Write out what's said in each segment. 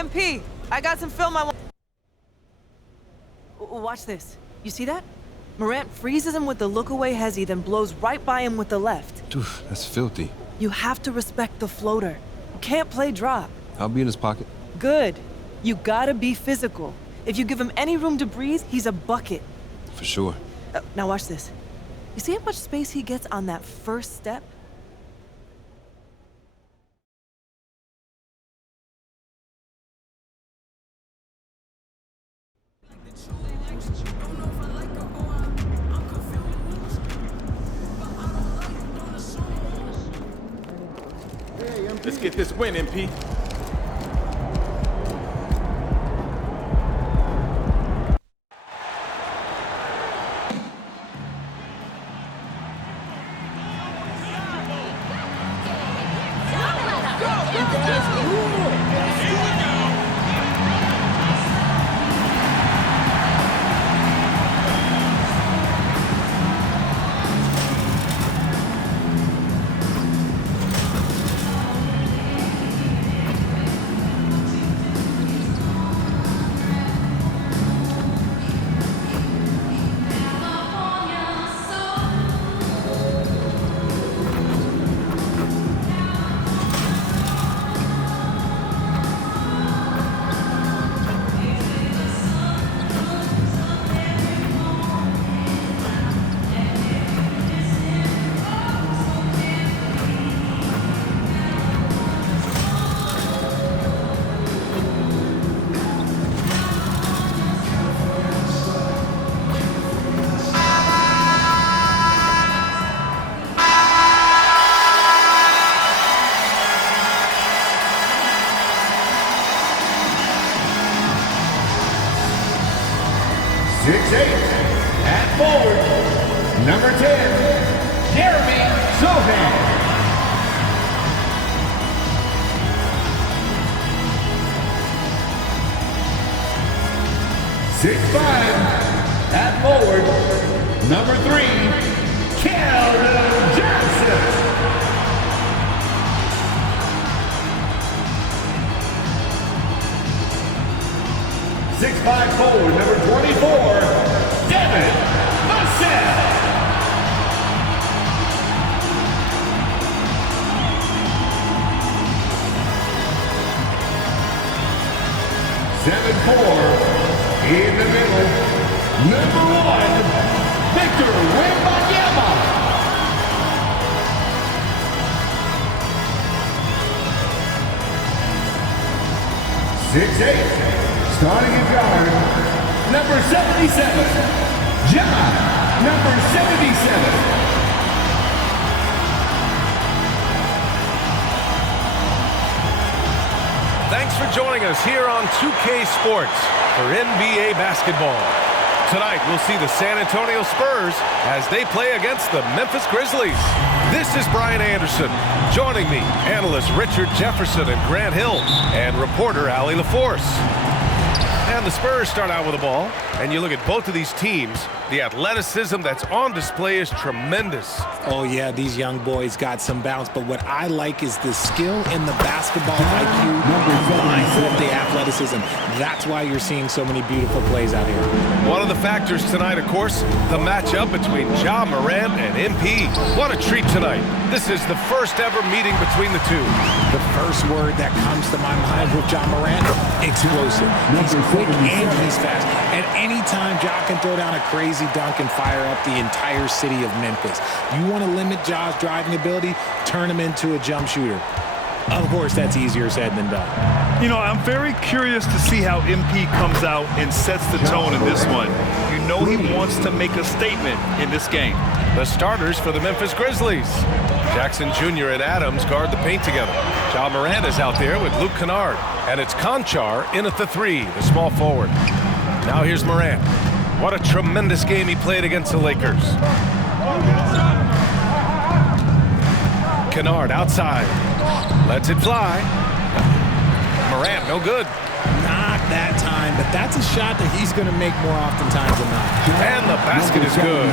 MP, I got some film I want. Watch this. You see that? Morant freezes him with the look-away hezzy, then blows right by him with the left. Dude, that's filthy. You have to respect the floater. You can't play drop. I'll be in his pocket. Good. You gotta be physical. If you give him any room to breathe, he's a bucket. For sure. Now watch this. You see how much space he gets on that first step? Let's get this win, MP. At forward, number 10, Jeremy Sohan. 6'5", at forward, number 3, Keldon Johnson. 6'5" forward, number 24, Devin Vassell. 7'4", in the middle, number 1, Victor Wembanyama. 6'8", starting at guard, number 77, John, number 77. Thanks for joining us here on 2K Sports for NBA basketball. Tonight, we'll see the San Antonio Spurs as they play against the Memphis Grizzlies. This is Brian Anderson. Joining me, analysts Richard Jefferson and Grant Hill, and reporter Allie LaForce. And the Spurs start out with the ball, and you look at both of these teams, the athleticism that's on display is tremendous. Oh yeah, these young boys got some bounce, but what I like is the skill and the basketball IQ combined with the athleticism. That's why you're seeing so many beautiful plays out here. One of the factors tonight, of course, the matchup between Ja Morant and MP. What a treat tonight. This is the first ever meeting between the two. The first word that comes to my mind with Ja Morant, explosive. He's quick and he's fast. And anytime Ja can throw down a crazy dunk and fire up the entire city of Memphis. You want to limit Ja's driving ability, turn him into a jump shooter. Of course, that's easier said than done. You know, I'm very curious to see how MP comes out and sets the tone in this one. You know he wants to make a statement in this game. The starters for the Memphis Grizzlies. Jackson Jr. and Adams guard the paint together. Ja Morant is out there with Luke Kennard. And it's Conchar in at the 3, the small forward. Now here's Morant. What a tremendous game he played against the Lakers. Kennard outside. Lets it fly. Morant, no good. Not that time, but that's a shot that he's going to make more oftentimes than not. And the basket is good.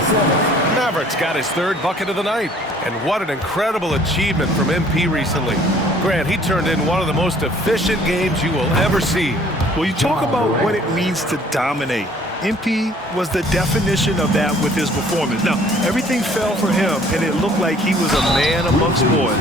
Maverick's got his third bucket of the night. And what an incredible achievement from MP recently. Grant, he turned in one of the most efficient games you will ever see. Well, you talk about what it means to dominate. MP was the definition of that with his performance. Now, everything fell for him, and it looked like he was a man amongst boys.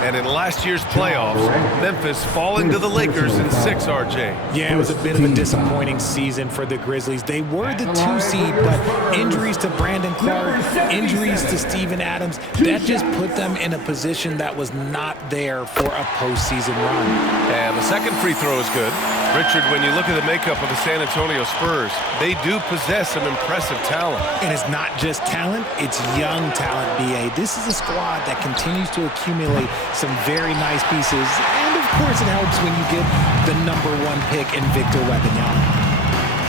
And in last year's playoffs, Memphis falling to the Lakers in 6, RJ. Yeah, it was a bit of a disappointing season for the Grizzlies. They were the 2 seed, but injuries to Brandon Clark, injuries to Steven Adams, that just put them in a position that was not there for a postseason run. And the second free throw is good. Richard, when you look at the makeup of the San Antonio Spurs, they do possess some impressive talent. And it's not just talent, it's young talent, B.A. This is a squad that continues to accumulate some very nice pieces. And, of course, it helps when you get the #1 pick in Victor Wembanyama.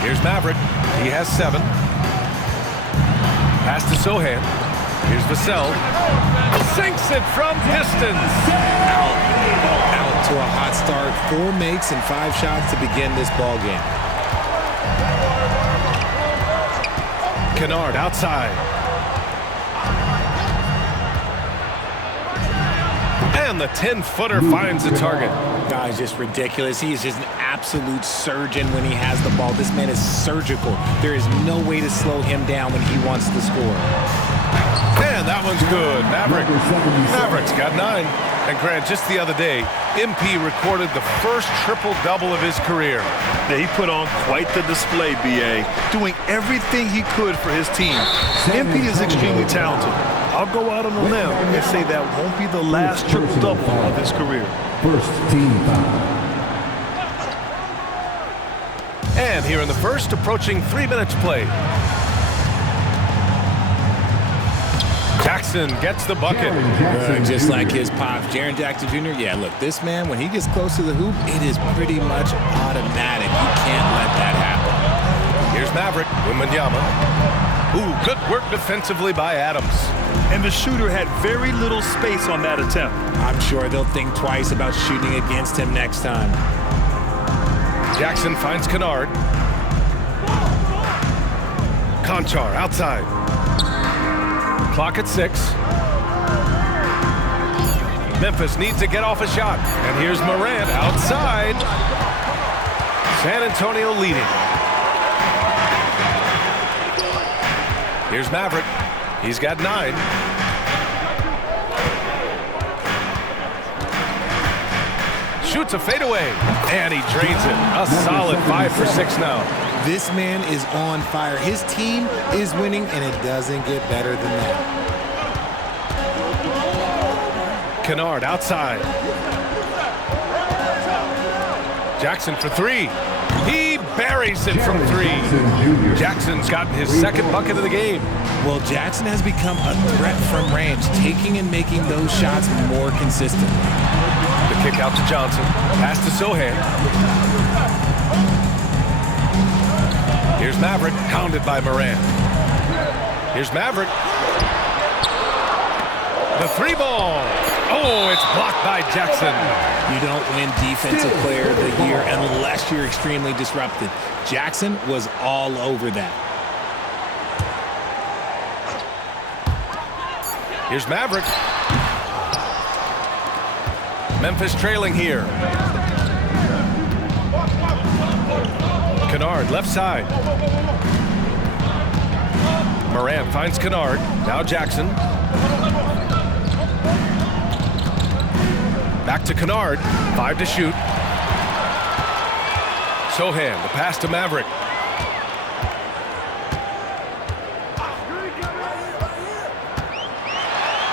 Here's Maverick. He has 7. Pass to Sohan. Here's Vassell. Sinks it from distance. Out to a hot start. 4 makes and 5 shots to begin this ball game. Kennard outside. And the 10-footer finds the target. Guy's just ridiculous. He is just an absolute surgeon when he has the ball. This man is surgical. There is no way to slow him down when he wants to score. And that one's good. Maverick's got 9. And Grant, just the other day, MP recorded the first triple-double of his career. Yeah, he put on quite the display, B.A., doing everything he could for his team. MP is extremely talented. I'll go out on a limb and say that won't be the last triple-double of his career. First team foul. And here in the first, approaching 3 minutes played. Jackson gets the bucket. Just like his pops, Jaren Jackson Jr. Yeah, look, this man, when he gets close to the hoop, it is pretty much automatic. You can't let that happen. Here's Maverick, Wembanyama. Ooh, good work defensively by Adams. And the shooter had very little space on that attempt. I'm sure they'll think twice about shooting against him next time. Jackson finds Kennard. Conchar outside. Clock at 6. Memphis needs to get off a shot. And here's Morant outside. San Antonio leading. Here's Maverick. He's got 9. Shoots a fadeaway. And he drains it. A solid 5 for 6 now. This man is on fire. His team is winning, and it doesn't get better than that. Kennard outside. Jackson for 3. He buries it from 3. Jackson's gotten his second bucket of the game. Well, Jackson has become a threat from range, taking and making those shots more consistently. The kick out to Johnson. Pass to Sohan. Here's Maverick, hounded by Morant. Here's Maverick. The 3-ball. Oh, it's blocked by Jackson. You don't win Defensive Player of the Year unless you're extremely disrupted. Jackson was all over that. Here's Maverick. Memphis trailing here. Kennard, left side. Morant finds Kennard. Now Jackson. Back to Kennard. 5 to shoot. Sohan, the pass to Maverick.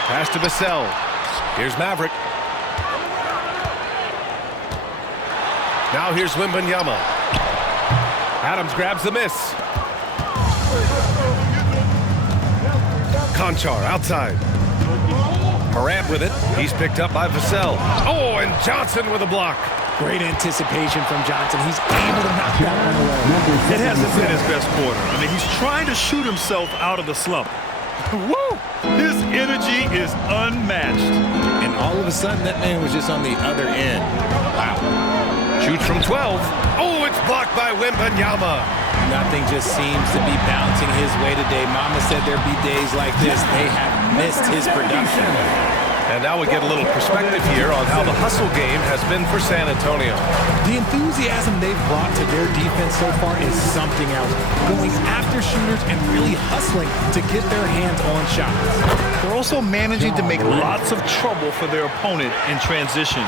Pass to Vassell. Here's Maverick. Now here's Wembanyama. Adams grabs the miss. Conchar outside. Morant with it. He's picked up by Vassell. Oh, and Johnson with a block. Great anticipation from Johnson. He's able to knock that one away. It hasn't been his best quarter. I mean, he's trying to shoot himself out of the slump. Woo! His energy is unmatched. And all of a sudden, that man was just on the other end. Wow. Shoots from 12. Oh, it's blocked by Wembanyama. Nothing just seems to be bouncing his way today. Mama said there'd be days like this. They have missed his production. And now we get a little perspective here on how the hustle game has been for San Antonio. The enthusiasm they've brought to their defense so far is something else. Going after shooters and really hustling to get their hands on shots. They're also managing to make lots of trouble for their opponent in transition.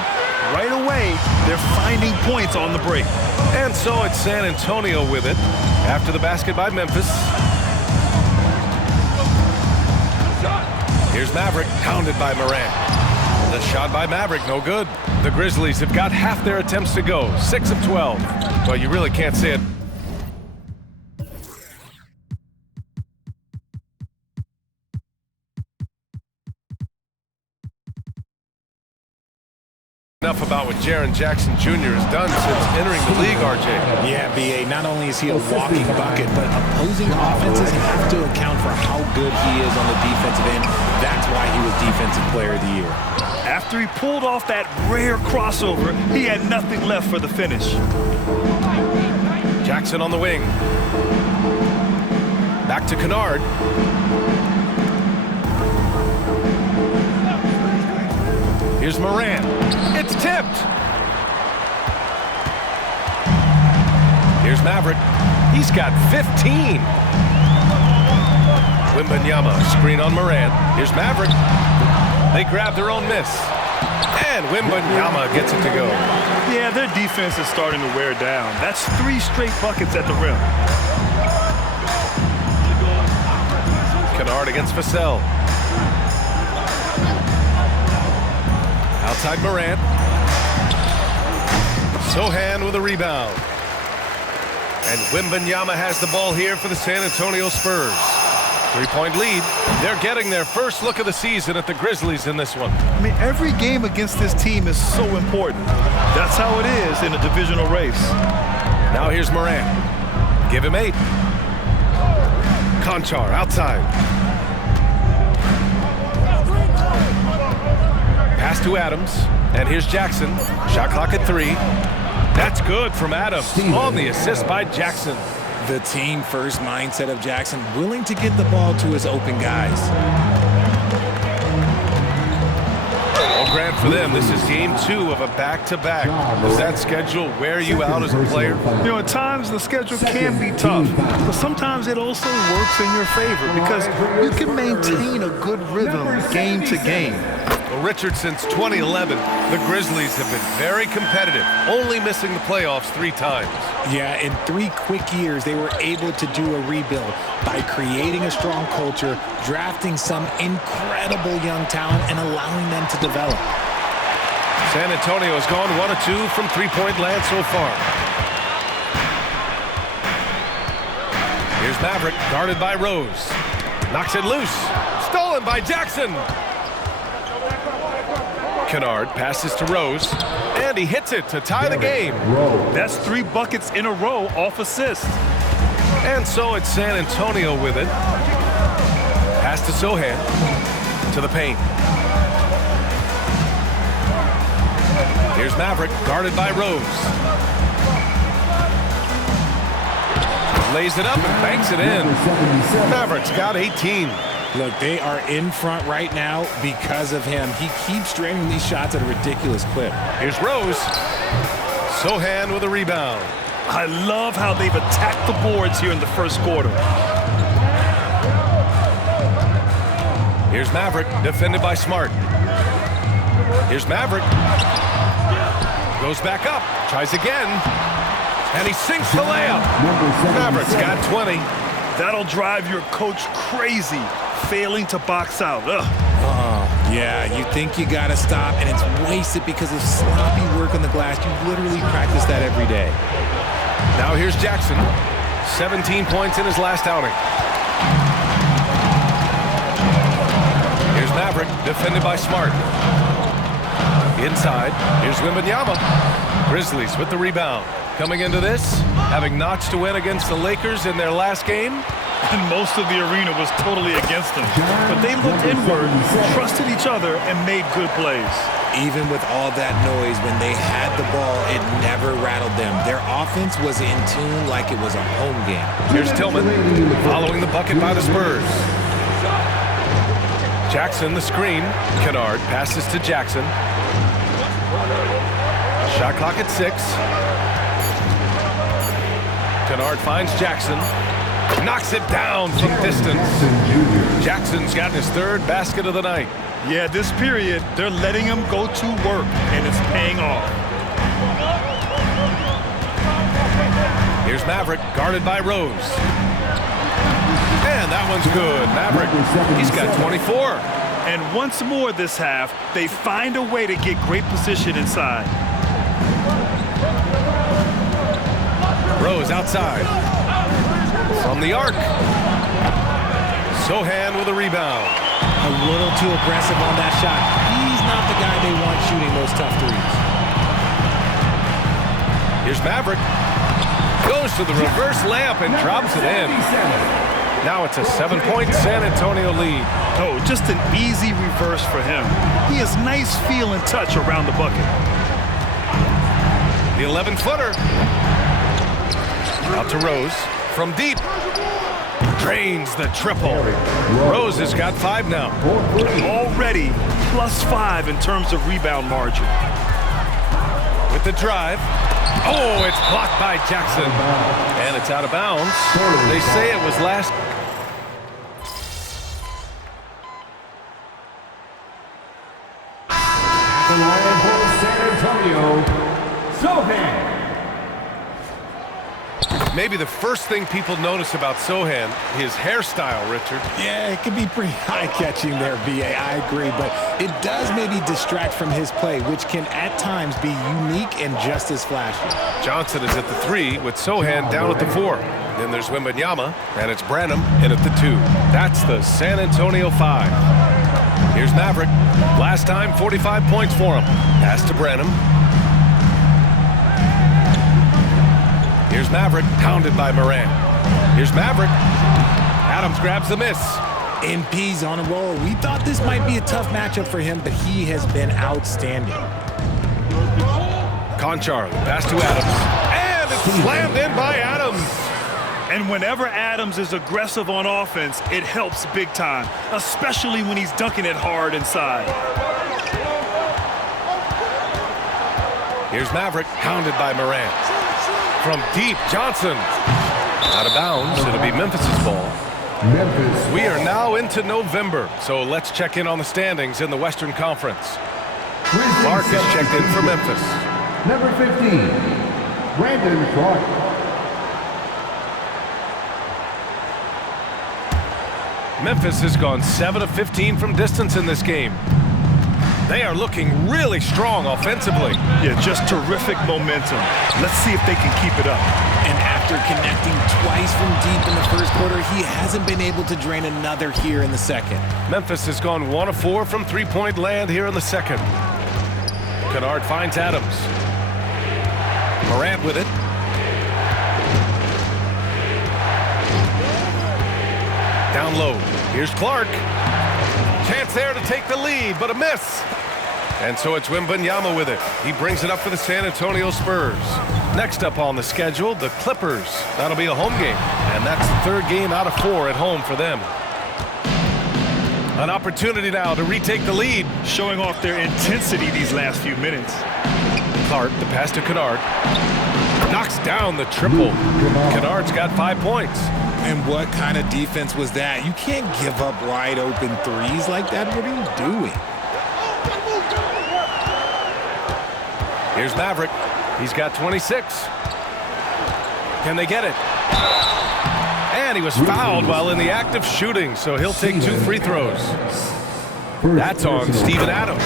Right away, they're finding points on the break. And so it's San Antonio with it after the basket by Memphis. Here's Maverick, pounded by Morant. The shot by Maverick, no good. The Grizzlies have got half their attempts to go, 6 of 12. Well, you really can't say it enough about what Jaren Jackson Jr. has done since entering the league, RJ. Yeah, B.A., not only is he a walking bucket, but opposing offenses have to account for how good he is on the defensive end. That's why he was Defensive Player of the Year. After he pulled off that rare crossover, he had nothing left for the finish. Jackson on the wing. Back to Kennard. Here's Morant. It's tipped. Here's Maverick. He's got 15. Wembanyama, screen on Morant. Here's Maverick. They grab their own miss. And Wembanyama gets it to go. Yeah, their defense is starting to wear down. That's 3 straight buckets at the rim. Kennard against Vassell. Outside Morant. Sohan with a rebound. And Wembanyama has the ball here for the San Antonio Spurs. 3-point lead. They're getting their first look of the season at the Grizzlies in this one. I mean, every game against this team is so important. That's how it is in a divisional race. Now here's Morant. Give him 8. Conchar outside. Pass to Adams, and here's Jackson. Shot clock at 3. That's good from Adams on the assist by Jackson. The team-first mindset of Jackson, willing to get the ball to his open guys. Well, Grant, for them, this is game 2 of a back-to-back. Does that schedule wear you out as a player? You know, at times the schedule can be tough, but sometimes it also works in your favor because you can maintain a good rhythm game to game. Well, Richard, since 2011, the Grizzlies have been very competitive, only missing the playoffs 3 times. Yeah, in 3 quick years, they were able to do a rebuild by creating a strong culture, drafting some incredible young talent, and allowing them to develop. San Antonio has gone 1 of 2 from 3-point land so far. Here's Maverick, guarded by Rose. Knocks it loose. Stolen by Jackson. Kennard passes to Rose, and he hits it to tie the game. That's 3 buckets in a row off assist. And so it's San Antonio with it. Pass to Sohan, to the paint. Here's Maverick, guarded by Rose. Lays it up and banks it in. Maverick's got 18. Look, they are in front right now because of him. He keeps draining these shots at a ridiculous clip. Here's Rose. Sohan with a rebound. I love how they've attacked the boards here in the first quarter. Here's Maverick, defended by Smart. Here's Maverick. Goes back up, tries again, and he sinks the layup. Maverick's got 20. That'll drive your coach crazy, failing to box out. Yeah, you think you gotta stop, and it's wasted because of sloppy work on the glass. You literally practice that every day. Now here's Jackson, 17 points in his last outing. Here's Maverick, defended by Smart. Inside, here's Wembanyama. Grizzlies with the rebound. Coming into this, having notched a win against the Lakers in their last game, and most of the arena was totally against them. But they looked inward, trusted each other, and made good plays. Even with all that noise, when they had the ball, it never rattled them. Their offense was in tune like it was a home game. Here's Tillman following the bucket by the Spurs. Jackson, the screen. Kennard passes to Jackson. Shot clock at 6. Kennard finds Jackson. Knocks it down from distance. Jackson's got his 3rd basket of the night. Yeah, this period, they're letting him go to work, and it's paying off. Here's Maverick, guarded by Rose. And that one's good. Maverick, he's got 24. And once more this half, they find a way to get great position inside. Rose outside. From the arc. Sohan with a rebound. A little too aggressive on that shot. He's not the guy they want shooting those tough threes. Here's Maverick. Goes to the reverse layup and drops it in. Now it's a 7-point San Antonio lead. Oh, just an easy reverse for him. He has nice feel and touch around the bucket. The 11-footer. Out to Rose. From deep. Drains the triple. Rose has got 5 now. Already +5 in terms of rebound margin. With the drive. Oh, it's blocked by Jackson. And it's out of bounds. They say it was last. The line for San Antonio, Sohan. Maybe the first thing people notice about Sohan, his hairstyle, Richard. Yeah, it can be pretty eye-catching there, BA. I agree, but it does maybe distract from his play, which can at times be unique and just as flashy. Johnson is at the 3 with Sohan down at the 4. Then there's Wembanyama, and it's Branham in at the 2. That's the San Antonio 5. Here's Maverick. Last time, 45 points for him. Pass to Branham. Here's Maverick, pounded by Morant. Here's Maverick. Adams grabs the miss. MP's on a roll. We thought this might be a tough matchup for him, but he has been outstanding. Conchar, pass to Adams. And it's slammed in by Adams. And whenever Adams is aggressive on offense, it helps big time, especially when he's dunking it hard inside. Here's Maverick, pounded by Morant. From deep, Johnson. Out of bounds, it'll be Memphis's ball. We are now into November, so let's check in on the standings in the Western Conference. Clark is checked in for Memphis. Number 15, Brandon Clark. Memphis has gone 7 of 15 from distance in this game. They are looking really strong offensively. Yeah, just terrific momentum. Let's see if they can keep it up. And after connecting twice from deep in the first quarter, he hasn't been able to drain another here in the second. Memphis has gone 1 of 4 from three-point land here in the second. Kennard finds Adams. Morant with it. Down low. Here's Clark. Chance there to take the lead, but a miss. And so it's Wembanyama with it. He brings it up for the San Antonio Spurs. Next up on the schedule, the Clippers. That'll be a home game, and that's the 3rd game out of 4 at home for them. An opportunity now to retake the lead. Showing off their intensity these last few minutes. Clark, the pass to Kennard. Knocks down the triple. Kennard's got 5 points. And what kind of defense was that? You can't give up wide open threes like that. What are you doing? Here's Maverick. He's got 26. Can they get it? And he was fouled while in the act of shooting, so he'll take 2 free throws. That's on Steven Adams.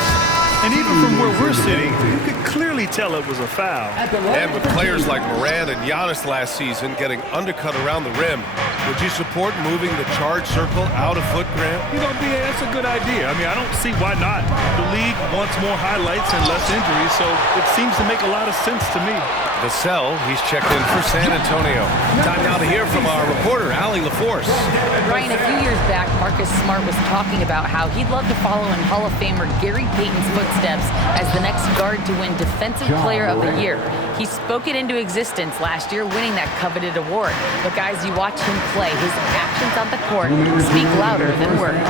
And even from where we're sitting, you could clearly tell it was a foul. And with players like Morant and Giannis last season getting undercut around the rim, would you support moving the charge circle out a foot, Grant? You know, BA, that's a good idea. I mean, I don't see why not. The league wants more highlights and less injuries, so it seems to make a lot of sense to me. Vassell, he's checked in for San Antonio. Time now to hear from our reporter, Allie LaForce. Ryan, a few years back, Marcus Smart was talking about how he'd love to follow in Hall of Famer Gary Payton's footsteps as the next guard to win Defensive Player of the Year. He spoke it into existence last year, winning that coveted award. But guys, you watch him play, his actions on the court speak louder than words.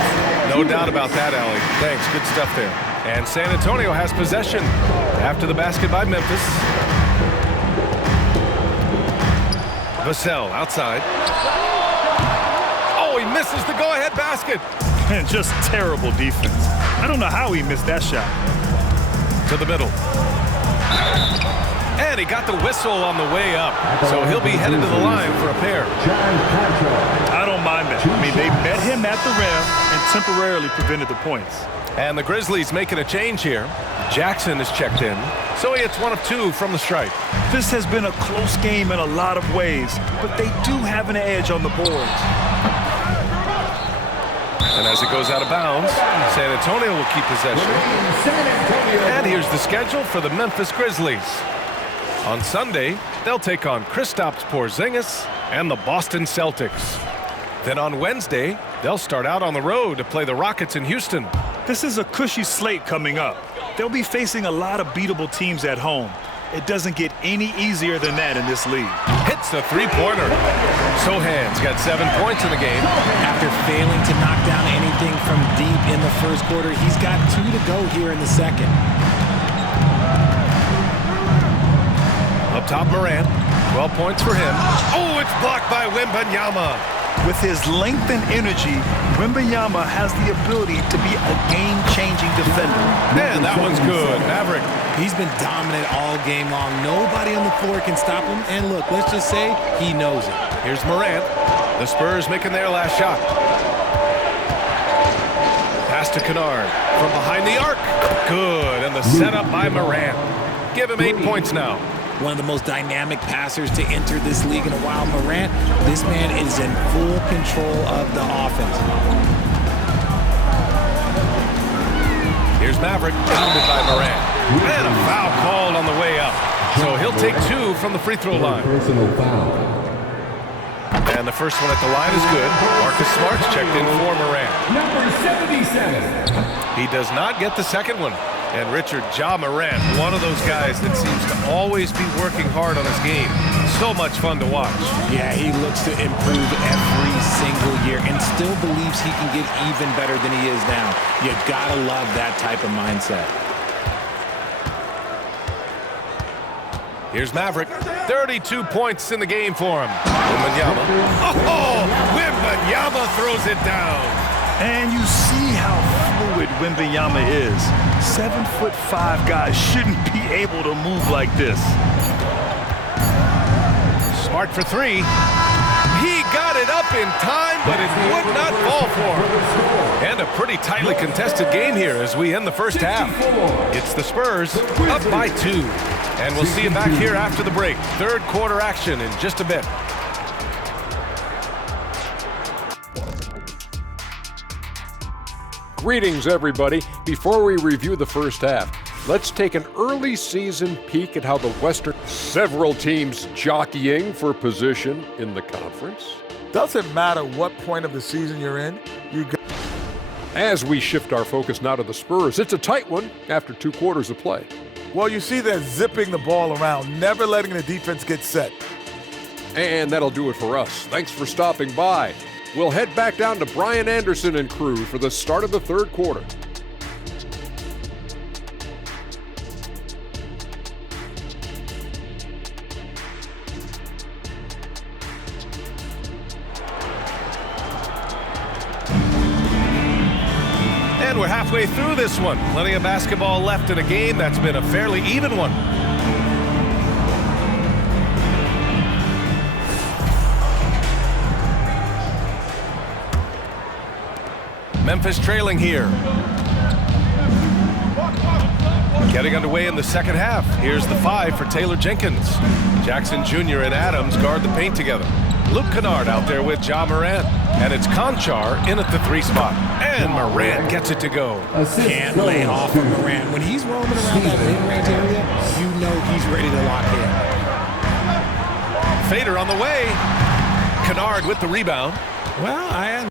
No doubt about that, Allie. Thanks, good stuff there. And San Antonio has possession after the basket by Memphis. Vassell outside. Oh, he misses the go-ahead basket. Man, just terrible defense. I don't know how he missed that shot. To the middle. And he got the whistle on the way up. So he'll be headed to the line for a pair. I don't mind that. I mean, they met him at the rim and temporarily prevented the points. And the Grizzlies making a change here. Jackson is checked in, so he hits 1 of 2 from the stripe. This has been a close game in a lot of ways, but they do have an edge on the boards. And as it goes out of bounds, San Antonio will keep possession. And here's the schedule for the Memphis Grizzlies. On Sunday, they'll take on Kristaps Porzingis and the Boston Celtics. Then on Wednesday, they'll start out on the road to play the Rockets in Houston. This is a cushy slate coming up. They'll be facing a lot of beatable teams at home. It doesn't get any easier than that in this league. Hits a three-pointer. Sohan's got 7 points in the game. After failing to knock down anything from deep in the first quarter, he's got 2 to go here in the second. Up top, Morant. 12 points for him. Oh, it's blocked by Wembanyama. With his length and energy, Wembanyama has the ability to be a game-changing defender. Man, that one's good. Maverick. He's been dominant all game long. Nobody on the floor can stop him. And look, let's just say he knows it. Here's Morant. The Spurs making their last shot. Pass to Kennard. From behind the arc. Good. And the setup by Morant. Give him 8 points now. One of the most dynamic passers to enter this league in a while. Morant, this man is in full control of the offense. Here's Maverick, pounded by Morant. And a foul called on the way up. So he'll take 2 from the free throw line. And the first one at the line is good. Marcus Smart's checked in for Morant. Number 77. He does not get the second one. And Richard, Ja Morant, one of those guys that seems to always be working hard on his game. So much fun to watch. Yeah, he looks to improve every single year and still believes he can get even better than he is now. You gotta love that type of mindset. Here's Maverick. 32 points in the game for him. Wembanyama. Oh, Wembanyama throws it down. And you see how fluid Wembanyama is. 7'5" guys shouldn't be able to move like this. Smart for 3. He got it up in time, but it would not fall for him. And a pretty tightly contested game here as we end the first half. It's the Spurs up by 2. And we'll see you back here after the break. Third quarter action in just a bit. Greetings, everybody. Before we review the first half, let's take an early season peek at how the Western... Several teams jockeying for position in the conference. Doesn't matter what point of the season you're in, you got... As we shift our focus now to the Spurs, it's a tight one after 2 quarters of play. Well, you see they're zipping the ball around, never letting the defense get set. And that'll do it for us. Thanks for stopping by. We'll head back down to Brian Anderson and crew for the start of the third quarter. And we're halfway through this one. Plenty of basketball left in a game that's been a fairly even one. Memphis trailing here. Getting underway in the second half. Here's the 5 for Taylor Jenkins. Jackson Jr. and Adams guard the paint together. Luke Kennard out there with Ja Morant. And it's Conchar in at the 3 spot. And Morant gets it to go. Can't lay off of Morant. When he's roaming around that mid-range area, you know he's ready to lock in. Fader on the way. Kennard with the rebound. Well,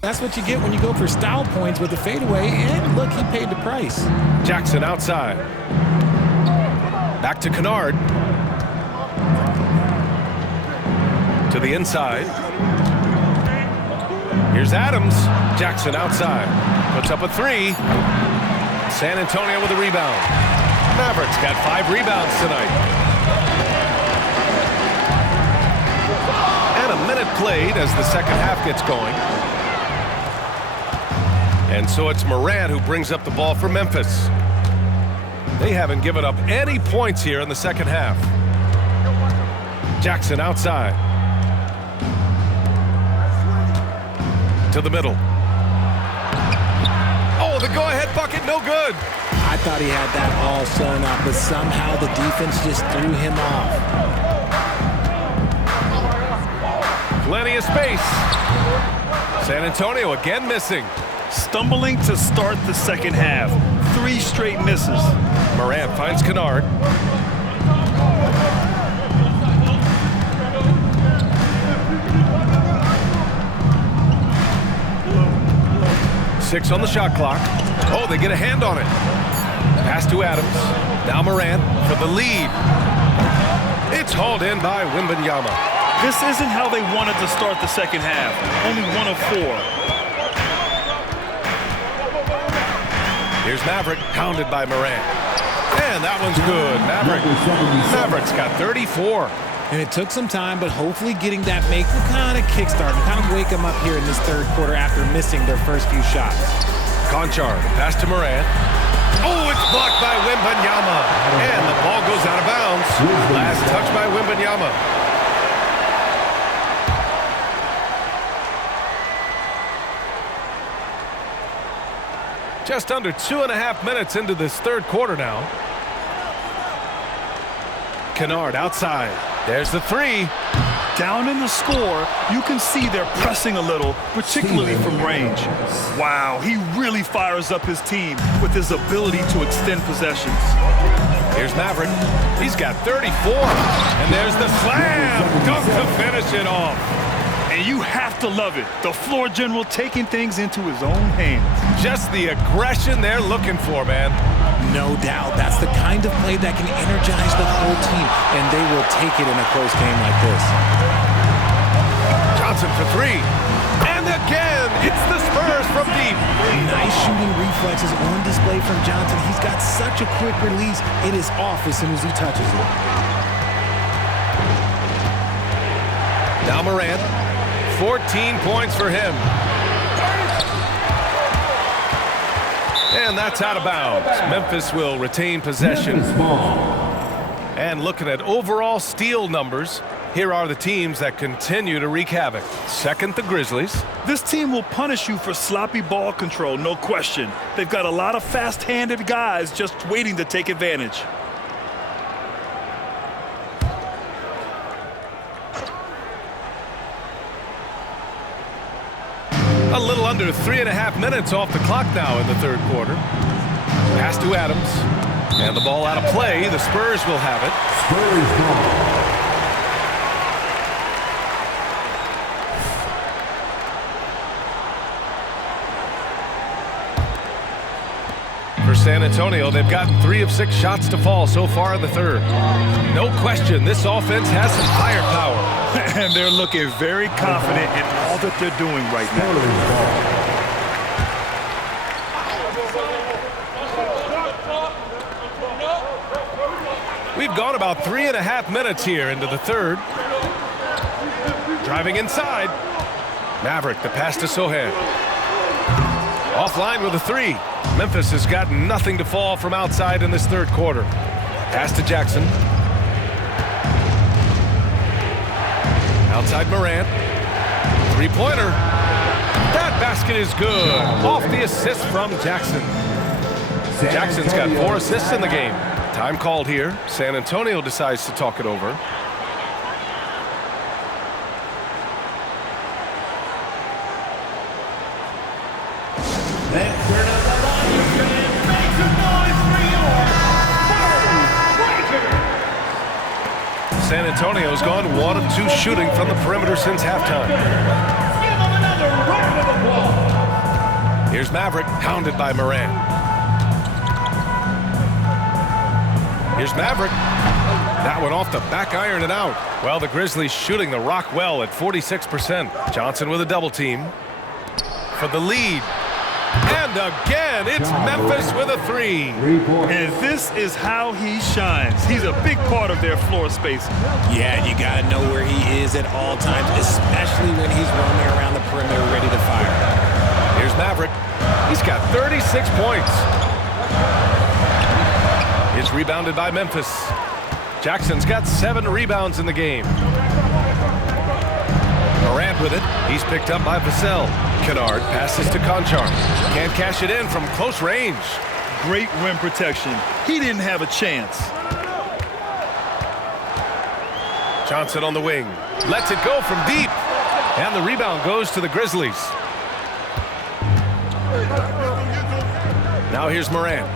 that's what you get when you go for style points with the fadeaway. And look, he paid the price. Jackson outside. Back to Kennard. To the inside. Here's Adams. Jackson outside. Puts up a three. San Antonio with a rebound. Mavericks got 5 rebounds tonight. And a minute played as the second half gets going. And so it's Morant who brings up the ball for Memphis. They haven't given up any points here in the second half. Jackson outside. To the middle. Oh, the go-ahead bucket, no good. I thought he had that all sewn up, but somehow the defense just threw him off. Plenty of space. San Antonio again missing. Stumbling to start the second half. 3 straight misses. Morant finds Kennard. Six on the shot clock. Oh, they get a hand on it. Pass to Adams. Now Morant for the lead. It's hauled in by Wembanyama. This isn't how they wanted to start the second half. Only 1 of 4. Here's Maverick, pounded by Morant. And that one's good. Mavericks got 34. And it took some time, but hopefully getting that make will kind of kickstart and kind of wake them up here in this third quarter after missing their first few shots. Conchard, pass to Morant. Oh, it's blocked by Wembanyama. And the ball goes out of bounds. Last touch by Wembanyama. Just under 2.5 minutes into this third quarter now. Kennard outside. There's the three. Down in the score, you can see they're pressing a little, particularly from range. Wow, he really fires up his team with his ability to extend possessions. Here's Maverick. He's got 34. And there's the slam. Dunk to finish it off. And you have to love it. The floor general taking things into his own hands. Just the aggression they're looking for, man. No doubt. That's the kind of play that can energize the whole team, and they will take it in a close game like this. Johnson for three. And again, it's the Spurs from deep. Nice shooting reflexes on display from Johnson. He's got such a quick release. It is off as soon as he touches it. Now Morant. 14 points for him. And that's out of bounds. Memphis will retain possession. And looking at overall steal numbers, here are the teams that continue to wreak havoc. Second, the Grizzlies. This team will punish you for sloppy ball control, no question. They've got a lot of fast-handed guys just waiting to take advantage. A little under 3.5 minutes off the clock now in the third quarter. Pass to Adams. And the ball out of play. The Spurs will have it. Spurs ball. For San Antonio, they've gotten 3 of 6 shots to fall so far in the third. No question, this offense has some firepower. And they're looking very confident in all that they're doing right now. We've gone about 3.5 minutes here into the third. Driving inside. Maverick, the pass to Sohan. Offline with a three. Memphis has got nothing to fall from outside in this third quarter. Pass to Jackson. Outside Morant. Three-pointer. That basket is good. Off the assist from Jackson. Jackson's got 4 assists in the game. Time called here. San Antonio decides to talk it over. Antonio's gone 1 of 2 shooting from the perimeter since halftime. Give them another round of applause. Here's Maverick, hounded by Morant. Here's Maverick. That one off the back iron and out. Well, the Grizzlies shooting the rock well at 46%. Johnson with a double team for the lead. And again, it's Memphis with a 3. And this is how he shines. He's a big part of their floor space. Yeah, you got to know where he is at all times, especially when he's roaming around the perimeter ready to fire. Here's Maverick. He's got 36 points. It's rebounded by Memphis. Jackson's got 7 rebounds in the game. Morant with it. He's picked up by Vassell. Kennard passes to Conchar. Can't cash it in from close range. Great rim protection. He didn't have a chance. Johnson on the wing. Lets it go from deep. And the rebound goes to the Grizzlies. Now here's Morant.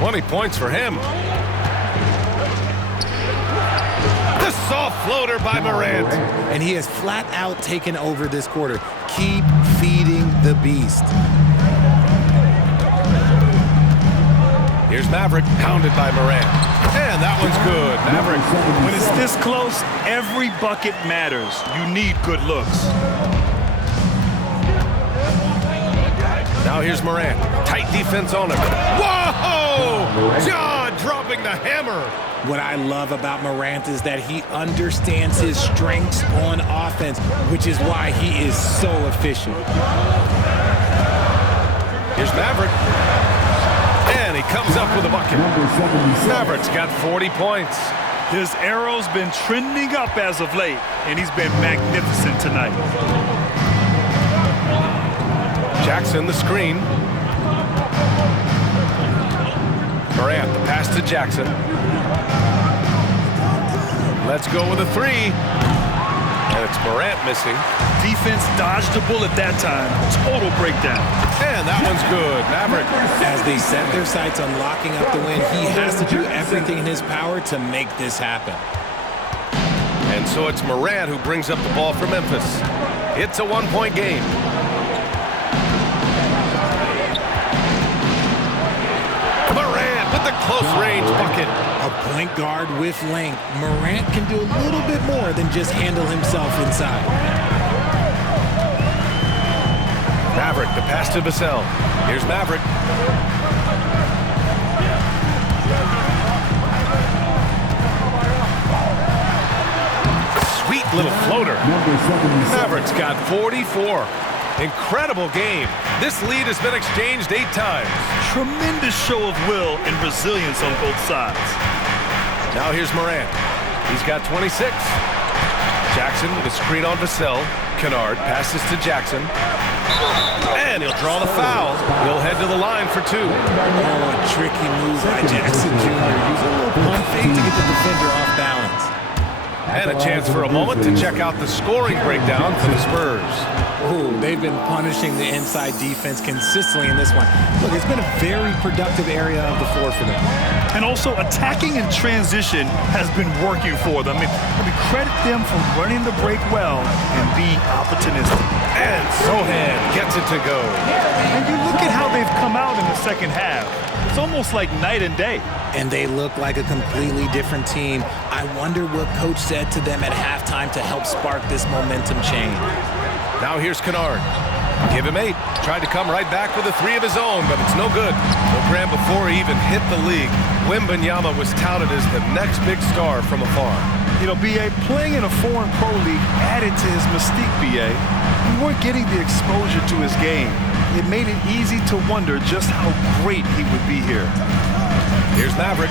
20 points for him. The soft floater by Morant. And he has flat out taken over this quarter. Keep feeding the beast. Here's Maverick, pounded by Morant. And that one's good. Maverick. When it's this close, every bucket matters. You need good looks. Now here's Morant. Tight defense on him. Whoa! John dropping the hammer. What I love about Morant is that he understands his strengths on offense, which is why he is so efficient. Here's Maverick. And he comes up with a bucket. Maverick's got 40 points. His arrow's been trending up as of late, and he's been magnificent tonight. Jackson, the screen. Morant, the pass to Jackson. Let's go with a 3. And it's Morant missing. Defense dodged the bullet that time. Total breakdown. And that one's good. Maverick. As they set their sights on locking up the win, he has to do everything in his power to make this happen. And so it's Morant who brings up the ball for Memphis. It's a 1-point game. Morant with the close-range bucket. A point guard with length. Morant can do a little bit more than just handle himself inside. Maverick, the pass to Vassell. Here's Maverick. Sweet little floater. Maverick's got 44. Incredible game. This lead has been exchanged 8 times. Tremendous show of will and resilience on both sides. Now here's Morant. He's got 26. Jackson with a screen on Vassell. Kennard passes to Jackson. And he'll draw the foul. He'll head to the line for 2. Oh, a tricky move by Jackson Jr. Using a little pump fake to get the defender off balance. And a chance for a moment to check out the scoring breakdown for the Spurs. Oh, they've been punishing the inside defense consistently in this one. Look, it's been a very productive area of the floor for them. And also, attacking in transition has been working for them. I mean, credit them for running the break well and being opportunistic. And Sohan gets it to go. And you look at how they've come out in the second half. It's almost like night and day. And they look like a completely different team. I wonder what coach said to them at halftime to help spark this momentum change. Now here's Kennard. Give him 8. Tried to come right back with a 3 of his own, but it's no good. Program before he even hit the league. Wembanyama was touted as the next big star from afar. You know, B.A., playing in a foreign pro league added to his mystique, B.A. We weren't getting the exposure to his game. It made it easy to wonder just how great he would be here. Here's Maverick.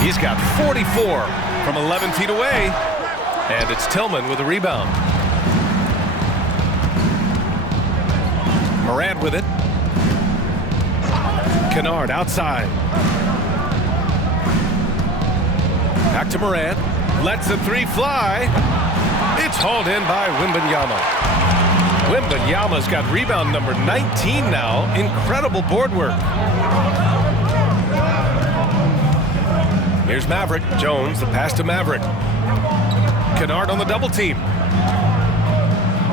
He's got 44 from 11 feet away. And it's Tillman with a rebound. Morant with it. Kennard outside. Back to Morant. Lets the 3 fly. It's hauled in by Wembanyama. Wembanyama's got rebound number 19 now. Incredible board work. Here's Maverick. Jones, the pass to Maverick. Kennard on the double team.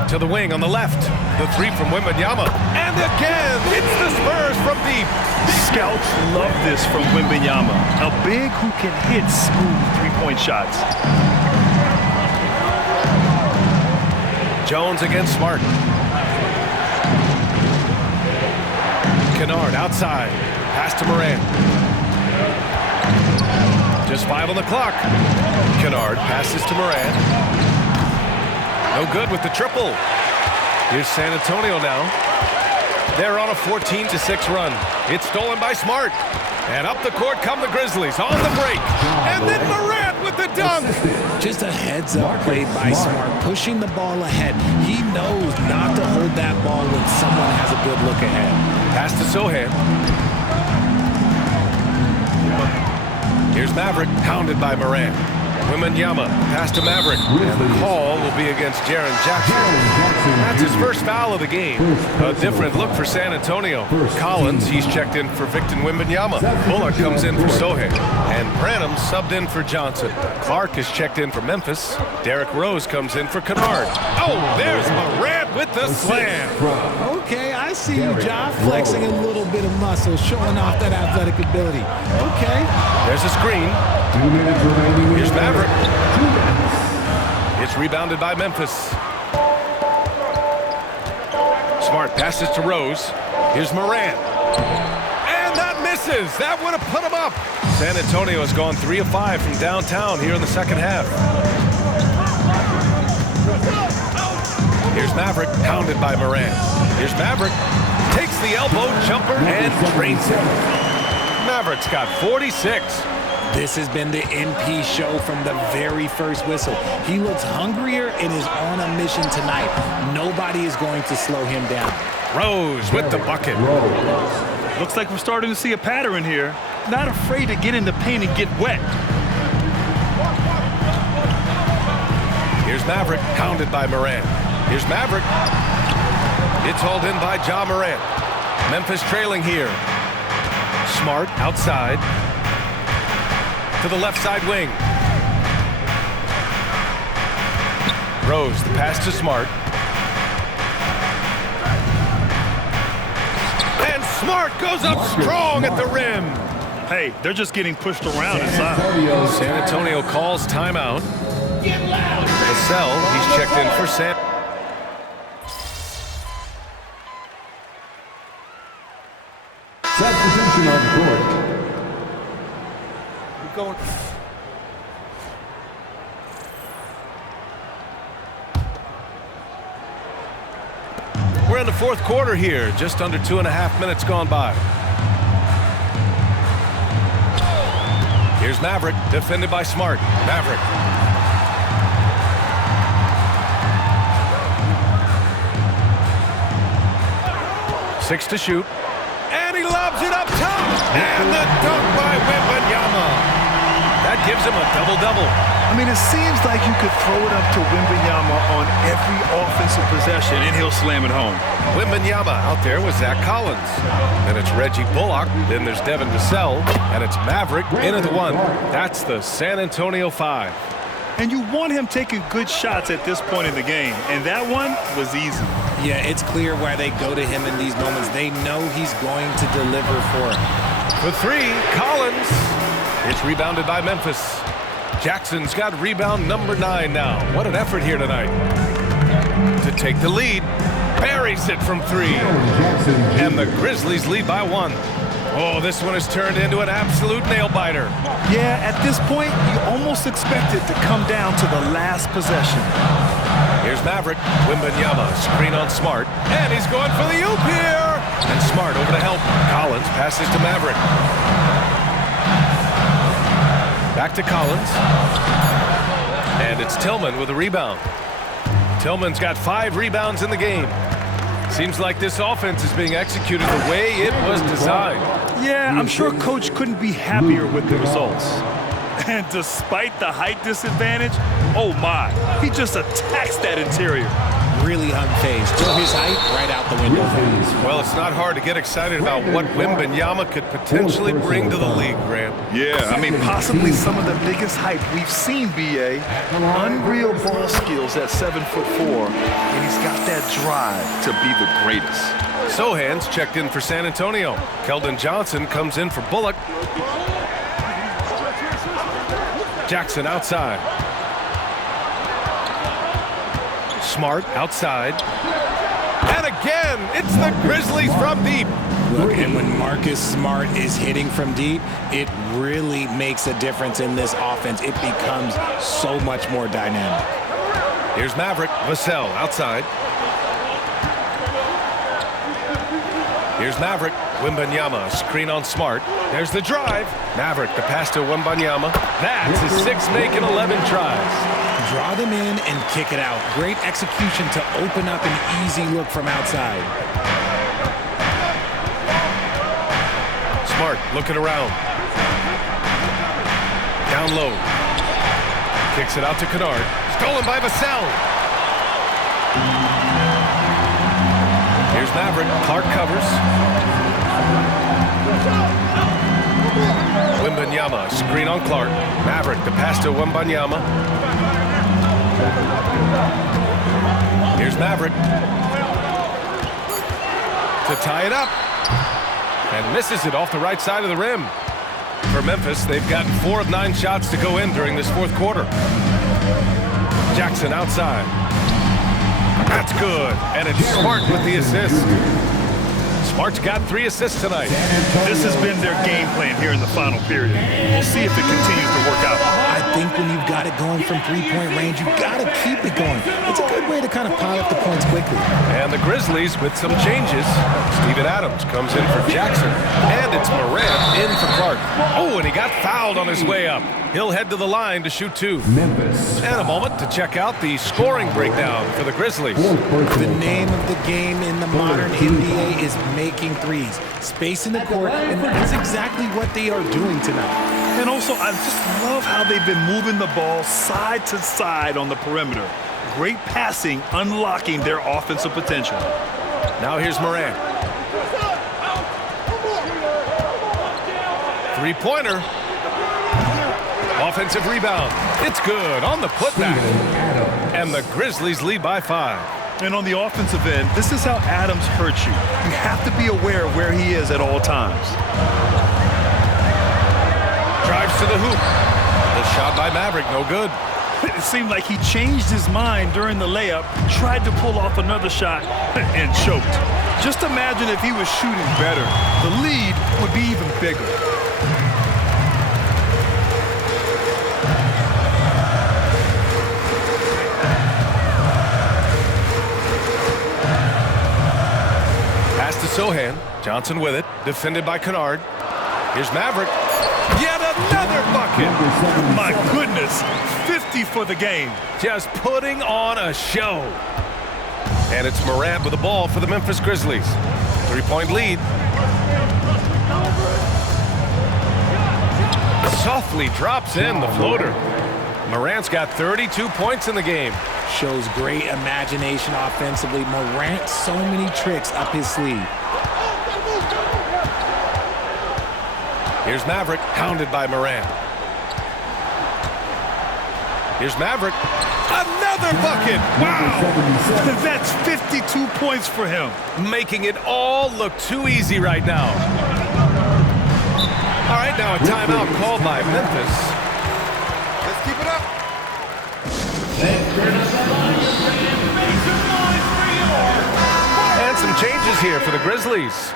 To the wing on the left. The three from Wembanyama. And again, it's the Spurs from deep. Scouts love this from Wembanyama. A big who can hit smooth three-point shots. Jones against Smart. Kennard outside. Pass to Morant. Just 5 on the clock. Kennard passes to Morant. No good with the triple. Here's San Antonio now. They're on a 14-6 run. It's stolen by Smart. And up the court come the Grizzlies on the break. And then Morant with the dunk. Just a heads-up play by Smart, pushing the ball ahead. He knows not to hold that ball when someone has a good look ahead. Pass to Sohan. Here's Maverick, pounded by Morant. Wembanyama, pass to Maverick. And the call will be against Jaren Jackson. That's his first foul of the game. A different look for San Antonio. Collins, he's checked in for Victor Wembanyama. Bullock comes in for Sohan. And Branham subbed in for Johnson. Clark is checked in for Memphis. Derrick Rose comes in for Kennard. Oh, there's Morant with the slam. Okay, I see you, John, flexing a little bit of muscle, showing off that athletic ability. Okay. There's a screen. 2 minutes remaining. Here's Maverick. It's rebounded by Memphis. Smart passes to Rose. Here's Morant. And that misses. That would have put him up. San Antonio has gone 3 of 5 from downtown here in the second half. Here's Maverick, pounded by Morant. Here's Maverick. Takes the elbow jumper and drains it. Maverick's got 46. This has been the NP show from the very first whistle. He looks hungrier and is on a mission tonight. Nobody is going to slow him down. Rose with the bucket. Looks like we're starting to see a pattern here. Not afraid to get in the paint and get wet. Here's Maverick, pounded by Morant. Here's Maverick. It's hauled in by Ja Morant. Memphis trailing here. Smart outside. To the left side wing. Rose, the pass to Smart. And Smart goes up strong at the rim. Hey, they're just getting pushed around inside. San Antonio calls timeout. Vassell, he's checked in for San. Substitution on court. We're in the fourth quarter here, just under 2.5 minutes gone by. Here's Maverick, defended by Smart. Maverick. Six to shoot. And he lobs it up top. And the dunk by Wembanyama. That gives him a double-double. I mean, it seems like you could throw it up to Wembanyama on every offensive possession, and he'll slam it home. Wembanyama out there with Zach Collins. Then it's Reggie Bullock. Then there's Devin Vassell. And it's Maverick in at the one. That's the San Antonio 5. And you want him taking good shots at this point in the game, and that one was easy. Yeah, it's clear why they go to him in these moments. They know he's going to deliver for him. For three, Collins. It's rebounded by Memphis. Jackson's got rebound number 9 now. What an effort here tonight. To take the lead. Buries it from 3. And the Grizzlies lead by 1. Oh, this one has turned into an absolute nail-biter. Yeah, at this point, you almost expect it to come down to the last possession. Here's Maverick. Wembanyama, screen on Smart. And he's going for the oop here. And Smart over to help. Collins passes to Maverick. Back to Collins. And it's Tillman with a rebound. Tillman's got 5 rebounds in the game. Seems like this offense is being executed the way it was designed. Yeah, I'm sure Coach couldn't be happier with the results. And despite the height disadvantage, oh my, he just attacks that interior. really unfazed. Throw his height right out the window. Well, it's not hard to get excited about what Wembanyama could potentially bring to the league, Grant. Yeah, I mean, possibly some of the biggest hype we've seen, B.A. Unreal ball skills at 7'4", and he's got that drive to be the greatest. Sohan's checked in for San Antonio. Keldon Johnson comes in for Bullock. Jackson outside. Smart outside. And again, it's the Grizzlies from deep. Look, and when Marcus Smart is hitting from deep, it really makes a difference in this offense. It becomes so much more dynamic. Here's Maverick. Vassell outside. Here's Maverick. Wembanyama, screen on Smart. There's the drive. Maverick, the pass to Wembanyama. That's his 6th make in 11 tries. Draw them in and kick it out. Great execution to open up an easy look from outside. Smart looking around. Down low. Kicks it out to Kennard. Stolen by Vassell. Here's Maverick. Clark covers. Wembanyama, screen on Clark. Maverick, the pass to Wembanyama. Here's Maverick. To tie it up. And misses it off the right side of the rim. For Memphis, they've gotten 4 of 9 shots to go in during this 4th quarter. Jackson outside. That's good. And it's Smart with the assist. Smart's got 3 assists tonight. This has been their game plan here in the final period. We'll see if it continues to work out. I think when you've got it going from three-point range, you've got to keep it going. It's a good way to kind of pile up the points quickly. And the Grizzlies with some changes. Steven Adams comes in for Jackson. And it's Morant in for Clark. Oh, and he got fouled on his way up. He'll head to the line to shoot 2. Memphis. And a moment to check out the scoring breakdown for the Grizzlies. The name of the game in the modern NBA is making threes. Space in the court, and that's exactly what they are doing tonight. And also, I just love how they've been moving the ball side to side on the perimeter. Great passing, unlocking their offensive potential. Now here's Morant. 3-pointer. Offensive rebound. It's good on the putback. And the Grizzlies lead by 5. And on the offensive end, this is how Adams hurts you. You have to be aware of where he is at all times. Drives to the hoop. The shot by Maverick, no good. It seemed like he changed his mind during the layup, tried to pull off another shot, and choked. Just imagine if he was shooting better. The lead would be even bigger. Pass to Sohan. Johnson with it. Defended by Kennard. Here's Maverick. Yet another bucket. My goodness. 50 for the game. Just putting on a show. And it's Morant with the ball for the Memphis Grizzlies. 3-point lead. Softly drops in the floater. Morant's got 32 points in the game. Shows great imagination offensively. Morant, so many tricks up his sleeve. Here's Maverick, hounded by Morant. Here's Maverick. Another bucket! Wow! That's 52 points for him. Making it all look too easy right now. All right, now a timeout called by Memphis. Let's keep it up. And some changes here for the Grizzlies.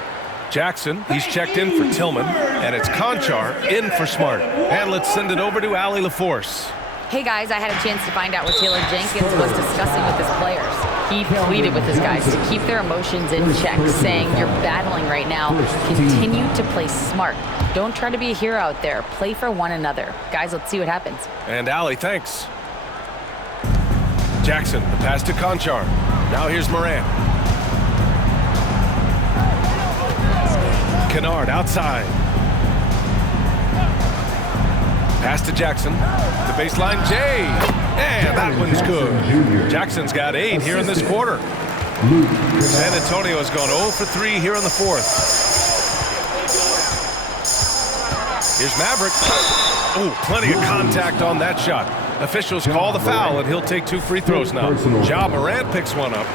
Jackson, he's checked in for Tillman, and it's Conchar in for Smart. And let's send it over to Allie LaForce. Hey guys, I had a chance to find out what Taylor Jenkins was discussing with his players. He pleaded with his guys to keep their emotions in check, saying, "You're battling right now. Continue to play smart. Don't try to be a hero out there. Play for one another." Guys, let's see what happens. And Allie, thanks. Jackson, the pass to Conchar. Now here's Morant. Kennard outside. Pass to Jackson. The baseline, Jay. And that one's good. Jackson's got 8 here in this quarter. San Antonio has gone 0 for 3 here in the 4th. Here's Maverick. Oh, plenty of contact on that shot. Officials call the foul, and he'll take 2 free throws now. Ja Morant picks one up.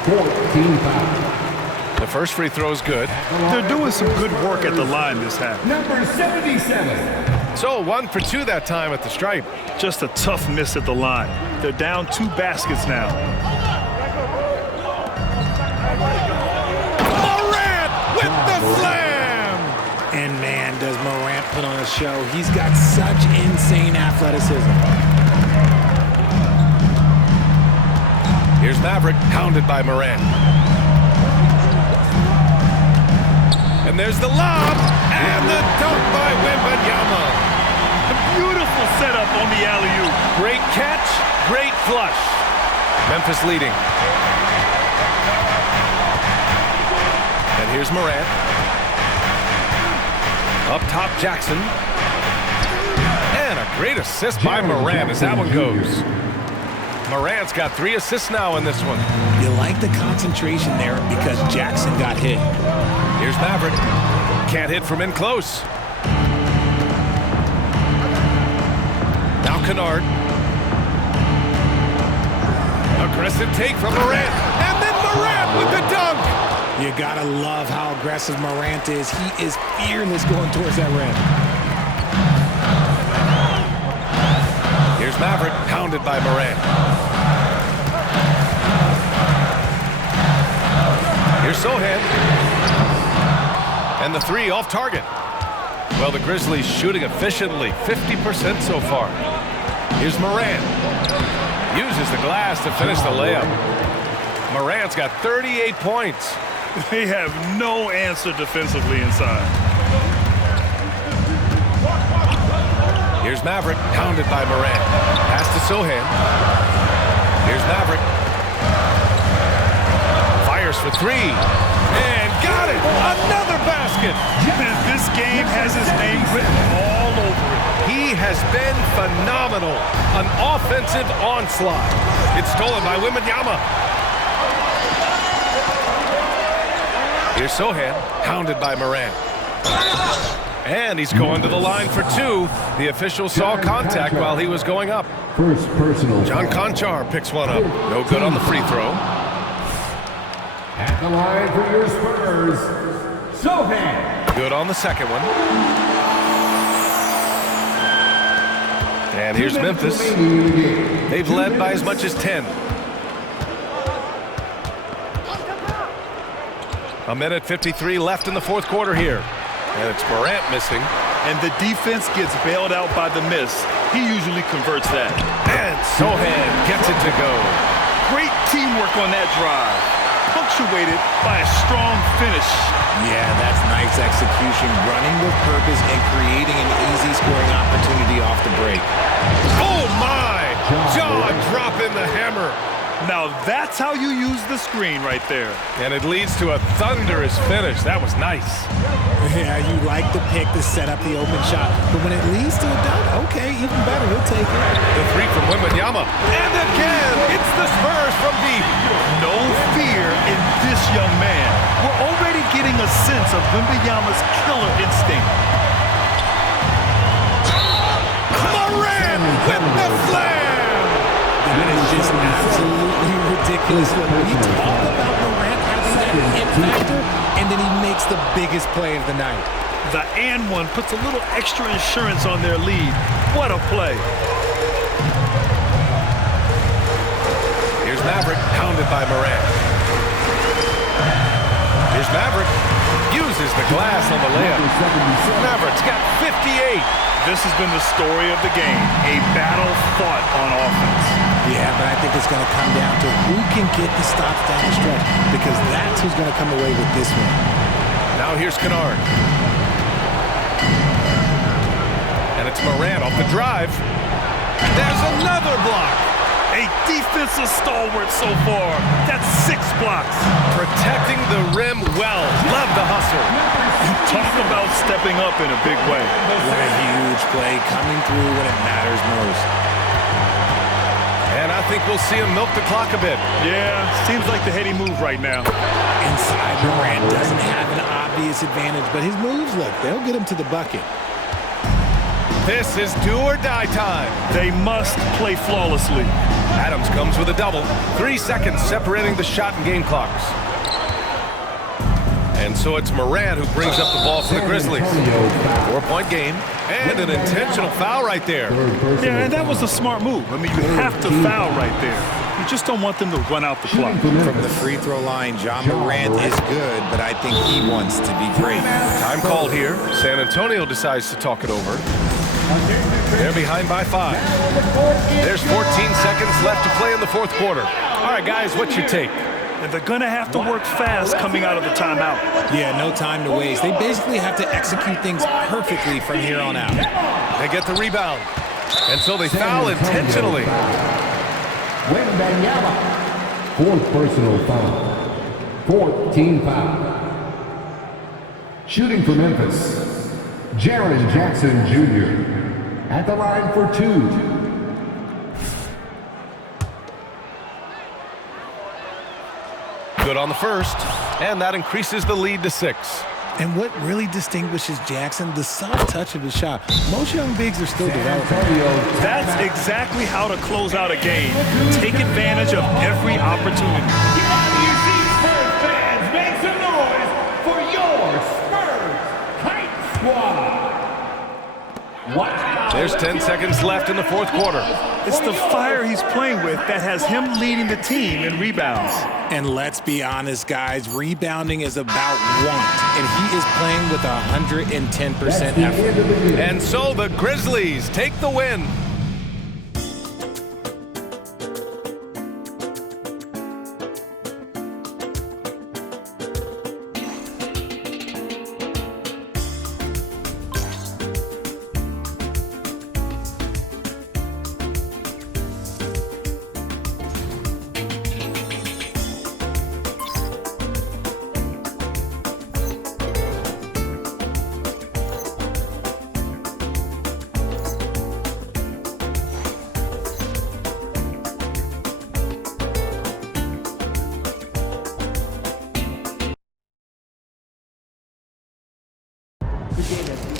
The first free throw is good. They're doing some good work at the line this half. Number 77. So 1 for 2 that time at the stripe. Just a tough miss at the line. They're down 2 baskets now. Morant with the slam! And man, does Morant put on a show. He's got such insane athleticism. Here's Maverick, pounded by Morant. And there's the lob, and the dunk by Wembanyama. A beautiful setup on the alley-oop. Great catch, great flush. Memphis leading. And here's Morant. Up top, Jackson. And a great assist by Morant as that one goes. Morant's got 3 assists now in this one. You like the concentration there because Jackson got hit. Here's Maverick. Can't hit from in close. Now Kennard. Aggressive take from Morant. And then Morant with the dunk. You gotta love how aggressive Morant is. He is fearless going towards that rim. Here's Maverick, pounded by Morant. Here's Sohan. And the 3 off target. Well, the Grizzlies shooting efficiently, 50% so far. Here's Morant. Uses the glass to finish the layup. Morant's got 38 points. They have no answer defensively inside. Here's Maverick, pounded by Morant. Pass to Sohan. Here's Maverick. Fires for 3. And got it! Another basket! And this game has his name written all over it. He has been phenomenal. An offensive onslaught. It's stolen by Wembanyama. Here's Sohan, pounded by Morant. And he's going to the line for 2. The official saw contact while he was going up. First personal. John Conchar picks one up. No good on the free throw. At the line for your Spurs, Sohan. Good on the second one. And here's Memphis. They've led by as much as 10. A minute 53 left in the 4th quarter here. And it's Morant missing. And the defense gets bailed out by the miss. He usually converts that. And Sohan gets it to go. Great teamwork on that drive. Punctuated by a strong finish. Yeah, that's nice execution. Running with purpose and creating an easy scoring opportunity off the break. Oh, my! Jaw dropping the hammer. Now that's how you use the screen right there. And it leads to a thunderous finish. That was nice. Yeah, you like the pick to set up the open shot. But when it leads to a dunk, okay, even better, he'll take it. The 3 from Wembanyama. And again, it's the Spurs from deep. No fear in this young man. We're already getting a sense of Wembanyama's killer instinct. Morant with the slam! That is just absolutely ridiculous. We talk about Morant having that hit factor, and then he makes the biggest play of the night. The and one puts a little extra insurance on their lead. What a play. Here's Maverick, pounded by Morant. Here's Maverick. Uses the glass on the layup. Maverick's got 58. This has been the story of the game. A battle fought on offense. Yeah, but I think it's going to come down to who can get the stops down the stretch, because that's who's going to come away with this one. Now here's Kennard. And it's Morant off the drive. There's another block. A a defensive stalwart so far. That's 6 blocks. Protecting the rim well. Love the hustle. Talk about stepping up in a big way. What a huge play coming through when it matters most. And I think we'll see him milk the clock a bit. Yeah, seems like the heady move right now. Inside, Morant doesn't have an obvious advantage, but his moves, look, they'll get him to the bucket. This is do or die time. They must play flawlessly. Adams comes with a double. 3 seconds separating the shot and game clocks. And so it's Morant who brings up the ball for the Grizzlies. 4-point game and an intentional foul right there. Yeah, and that was a smart move. I mean, you have to foul right there. You just don't want them to run out the clock. From the free throw line, John Morant is good, but I think he wants to be great. Time called here. San Antonio decides to talk it over. They're behind by 5. There's 14 seconds left to play in the fourth quarter. All right, guys, what's your take? And they're going to have to work fast coming out of the timeout. Yeah, no time to waste. They basically have to execute things perfectly from here on out. They get the rebound. And so they foul intentionally. Wembanyama. 4th personal foul. 4th team foul. Shooting for Memphis, Jaren Jackson Jr. at the line for 2. Good on the first, and that increases the lead to 6. And what really distinguishes Jackson, the soft touch of his shot. Most young bigs are still developing. That's exactly how to close out a game. Take advantage of every opportunity. Get out of your seats, Spurs fans. Make some noise for your Spurs Kite Squad. Wow. There's 10 seconds left in the fourth quarter. It's the fire he's playing with that has him leading the team in rebounds. And let's be honest, guys, rebounding is about want, and he is playing with 110% effort. And so the Grizzlies take the win. The game is